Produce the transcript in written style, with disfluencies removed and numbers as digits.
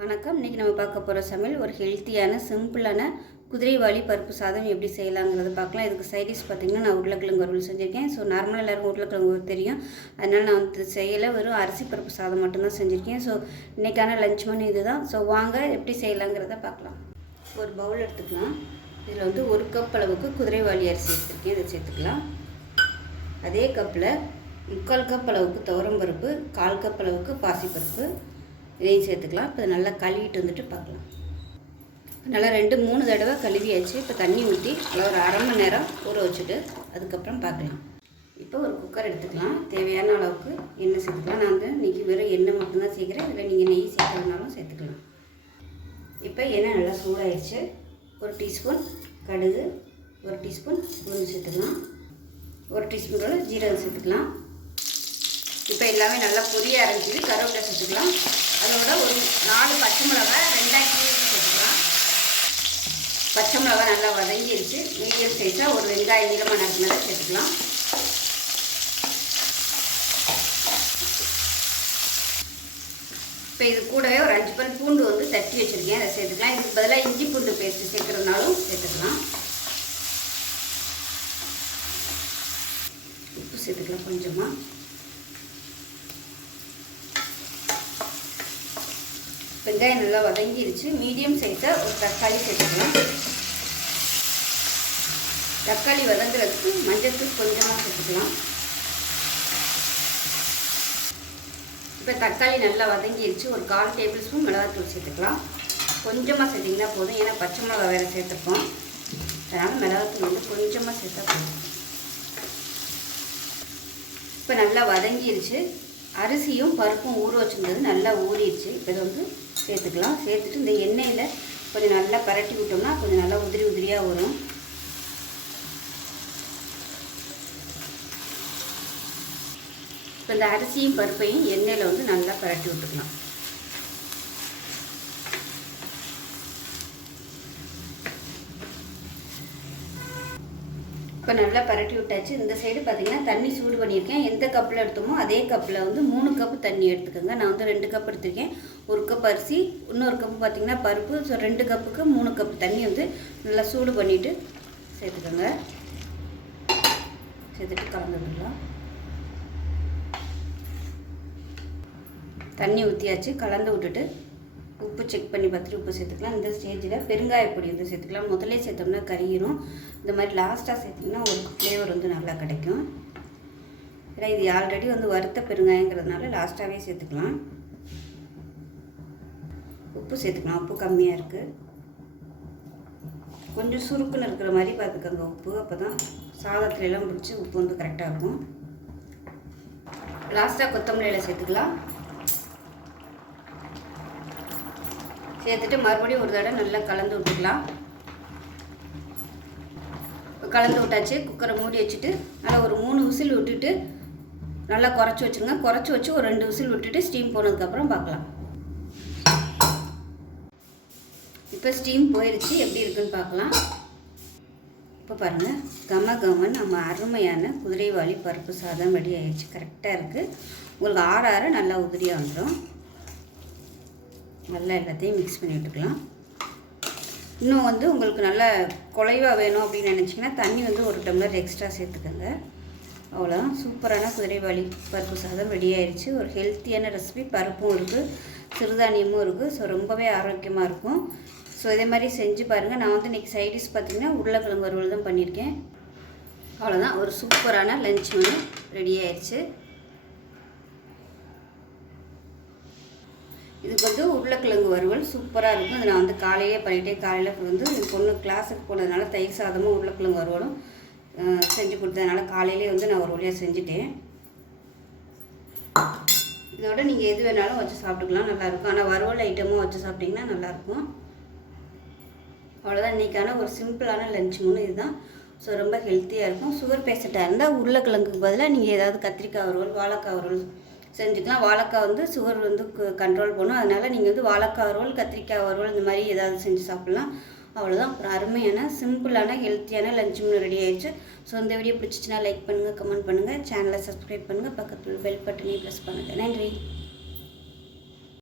வணக்கம். இன்றைக்கி நம்ம பார்க்க போகிற சமையல் ஒரு ஹெல்த்தியான சிம்பிளான குதிரைவாலி பருப்பு சாதம் எப்படி செய்யலாங்கிறத பார்க்கலாம். இதுக்கு சைடிஷ் பார்த்திங்கன்னா நான் உருளைக்கிழங்கு வறுவல் செஞ்சுருக்கேன். ஸோ நார்மலாக எல்லாருக்கும் உருளைக்கிழங்கு தெரியும், அதனால் நான் வந்து செய்யலை, வெறும் அரிசி பருப்பு சாதம் மட்டும்தான் செஞ்சுருக்கேன். ஸோ இன்றைக்கான லஞ்ச் மெனு இது தான். ஸோ வாங்க எப்படி செய்யலாங்கிறத பார்க்கலாம். ஒரு பவுல் எடுத்துக்கலாம். இதில் வந்து 1 கப் அளவுக்கு குதிரைவாலி அரிசி எடுத்துருக்கேன், இதை சேர்த்துக்கலாம். அதே கப்பில் 3/4 கப் அளவுக்கு துவரம்பருப்பு, 1/4 கப் அளவுக்கு பாசிப்பருப்பு இதையும் சேர்த்துக்கலாம். இப்போ நல்லா கழுவிட்டு வந்துட்டு பார்க்கலாம். நல்லா 2-3 தடவை கழுவியாச்சு. இப்போ தண்ணி ஊற்றி நல்லா ஒரு அரை மணி நேரம் ஊற வச்சுட்டு அதுக்கப்புறம் பார்க்கலாம். இப்போ ஒரு குக்கர் எடுத்துக்கலாம். தேவையான அளவுக்கு எண்ணெய் சேர்த்துக்கலாம். நான் வந்து இன்றைக்கி வெறும் எண்ணெய் மட்டும்தான் சேர்க்குறேன். இதில் நீங்கள் நெய் சேர்க்கறதுனாலும் சேர்த்துக்கலாம். இப்போ எண்ணெய் நல்லா சூடாயிடுச்சு. 1 டீஸ்பூன் கடுகு, 1 டீஸ்பூன் உளுந்து சேர்த்துக்கலாம், 1 டீஸ்பூனோட ஜீரகம் சேர்த்துக்கலாம். இப்போ எல்லாமே நல்லா பொரிய ஆரம்பிச்சிது. கருவேப்பிலை சேர்த்துக்கலாம். அதோட ஒரு 4 பச்சை மிளகாய் 2 கீரை சேர்த்துக்கலாம். பச்சை மிளகாய் நல்லா வதங்கிடுச்சு. மீடியம் சைஸாக ஒரு வெங்காயம் நீளமாக நறுக்கினதை சேர்த்துக்கலாம். இப்போ இது கூடவே ஒரு 5 பல் பூண்டு வந்து தட்டி வச்சுருக்கேன், அதை சேர்த்துக்கலாம். இதுக்கு பதிலாக இஞ்சி பூண்டு பேஸ்ட்டு சேர்க்குறதுனாலும் சேர்த்துக்கலாம். உப்பு சேர்த்துக்கலாம் கொஞ்சமாக. வெங்காயம் நல்லா வதங்கிடுச்சு. மீடியம் சைஸாக ஒரு தக்காளி சேர்த்துக்கலாம். தக்காளி வதங்குறதுக்கு மஞ்சத்தூள் கொஞ்சமாக சேர்த்துக்கலாம். இப்போ தக்காளி நல்லா வதங்கிடுச்சு. ஒரு 1/4 டேபிள் ஸ்பூன் மிளகாத்தூள் சேர்த்துக்கலாம். கொஞ்சமாக சேர்த்திங்கன்னா போதும், ஏன்னா பச்சை மிளகா வேறு சேர்த்துருக்கோம், அதனால் மிளகாத்தூள் வந்து கொஞ்சமாக சேர்த்தா போதும். இப்போ நல்லா வதங்கிடுச்சு. அரிசியும் பருப்பும் ஊற வச்சுருந்தது நல்லா ஊறிடுச்சு. இப்போ இதை வந்து சேர்த்துக்கலாம். சேர்த்துட்டு இந்த எண்ணெயில் கொஞ்சம் நல்லா பரட்டி விட்டோம்னா கொஞ்சம் நல்லா உதிரி உதிரியாக வரும். இப்போ இந்த அரிசியும் பருப்பையும் எண்ணெயில் வந்து நல்லா பரட்டி விட்டுக்கலாம். இப்போ நல்லா பரட்டி விட்டாச்சு. இந்த சைடு பார்த்திங்கன்னா தண்ணி சூடு பண்ணியிருக்கேன். எந்த கப்பில் எடுத்தோமோ அதே கப்பில் வந்து 3 கப்பு தண்ணி எடுத்துக்கோங்க. நான் வந்து 2 கப் எடுத்துருக்கேன். 1 கப் அரிசி, இன்னொரு கப்பு பார்த்திங்கன்னா பருப்பு. ஸோ 2 கப்புக்கு 3 கப் தண்ணி வந்து நல்லா சூடு பண்ணிவிட்டு சேர்த்துக்கோங்க. சேர்த்துட்டு கலந்து விடலாம். தண்ணி ஊற்றியாச்சு. கலந்து விட்டுட்டு உப்பு செக் பண்ணி பார்த்துட்டு உப்பு சேர்த்துக்கலாம். இந்த ஸ்டேஜில் பெருங்காயப்பொடி வந்து சேர்த்துக்கலாம். முதலே சேர்த்தோம்னா கறியிரும். இந்த மாதிரி லாஸ்ட்டாக சேர்த்திங்கன்னா ஒரு ஃப்ளேவர் வந்து நல்லா கிடைக்கும். ஏன்னா இது ஆல்ரெடி வந்து வறுத்த பெருங்காயங்கிறதுனால லாஸ்ட்டாகவே சேர்த்துக்கலாம். உப்பு சேர்த்துக்கலாம். உப்பு கம்மியாக இருக்குது. கொஞ்சம் சுருக்குன்னு இருக்கிற மாதிரி பார்த்துக்கோங்க உப்பு. அப்போ தான் சாதத்துலலாம் பிடிச்சி உப்பு வந்து கரெக்டாக இருக்கும். லாஸ்ட்டாக கொத்தமல்லியில் சேர்த்துக்கலாம். சேர்த்துட்டு மறுபடியும் ஒரு தடவை நல்லா கலந்து விட்டுக்கலாம். கலந்து விட்டாச்சு. குக்கரை மூடி வச்சுட்டு நல்லா ஒரு 3 விசில் விட்டுட்டு நல்லா குறைச்சி வச்சுருங்க. குறைச்சி வச்சு ஒரு 2 விசில் விட்டுட்டு ஸ்டீம் போனதுக்கப்புறம் பார்க்கலாம். இப்போ ஸ்டீம் போயிடுச்சு. எப்படி இருக்குன்னு பார்க்கலாம். இப்போ பாருங்கள், கம நம்ம அருமையான குதிரைவாலி பருப்பு சாதம் ரெடி ஆகிடுச்சு. கரெக்டாக இருக்குது. உங்களுக்கு ஆற நல்லா உதிரியாக வந்துடும். நல்லா எல்லாத்தையும் மிக்ஸ் பண்ணி விட்டுக்கலாம். இன்னும் வந்து உங்களுக்கு நல்லா குழைவாக வேணும் அப்படின்னு நினச்சிங்கன்னா தண்ணி வந்து 1 டம்ளர் எக்ஸ்ட்ரா சேர்த்துக்கோங்க. அவ்வளோதான். சூப்பரான குதிரைவாலி பருப்பு சாதம் ரெடி ஆயிடுச்சு. ஒரு ஹெல்த்தியான ரெசிபி. பருப்பும் இருக்குது, சிறுதானியமும் இருக்குது. ஸோ ரொம்பவே ஆரோக்கியமாக இருக்கும். ஸோ இதே மாதிரி செஞ்சு பாருங்கள். நான் வந்து இன்றைக்கி சைடிஷ் பார்த்திங்கன்னா உருளைக்கிழங்கு வறுவல் தான் பண்ணியிருக்கேன். அவ்வளோதான். ஒரு சூப்பரான லஞ்ச் மெனு ரெடி ஆயிடுச்சு. இதுக்கு வந்து உருளைக்கிழங்கு வறுவல் சூப்பராக இருக்கும். அது நான் வந்து காலையிலே பண்ணிட்டேன். காலையில் வந்து என் பொண்ணு கிளாஸுக்கு போனதுனால தயிர் சாதமும் உருளைக்கிழங்கு வறுவலும் செஞ்சு கொடுத்ததுனால காலையிலே வந்து நான் ஒரு வழியாக செஞ்சுட்டேன். இதோட நீங்கள் எது வேணாலும் வச்சு சாப்பிட்டுக்கலாம், நல்லாயிருக்கும். ஆனால் வறுவல் ஐட்டமும் வச்சு சாப்பிட்டிங்கன்னா நல்லாயிருக்கும். அவ்வளோதான். இன்றைக்கான ஒரு சிம்பிளான லஞ்ச் மெனு இதுதான். ஸோ ரொம்ப ஹெல்த்தியாக இருக்கும். சுகர் பேஷண்ட்டாக இருந்தால் உருளைக்கிழங்குக்கு பதிலாக நீங்கள் ஏதாவது கத்திரிக்காய் வறுவல், வாழைக்காய் வறுவல் செஞ்சுக்கலாம். வாழைக்காய் வந்து சுகர் வந்து கண்ட்ரோல் பண்ணும். அதனால் நீங்கள் வந்து வாழைக்காய் வறுவல், கத்திரிக்காய் வறுவல் இந்த மாதிரி ஏதாவது செஞ்சு சாப்பிட்லாம். அவ்வளோதான். ஒரு அருமையான சிம்பிளான ஹெல்த்தியான லஞ்ச் மெனு ரெடி ஆயிடுச்சு. ஸோ இந்த வீடியோ பிடிச்சிச்சின்னா லைக் பண்ணுங்கள், கமெண்ட் பண்ணுங்கள், சேனலை சப்ஸ்கிரைப் பண்ணுங்கள், பக்கத்தில் பெல் பட்டனையும் ப்ரெஸ் பண்ணுங்கள். நன்றி.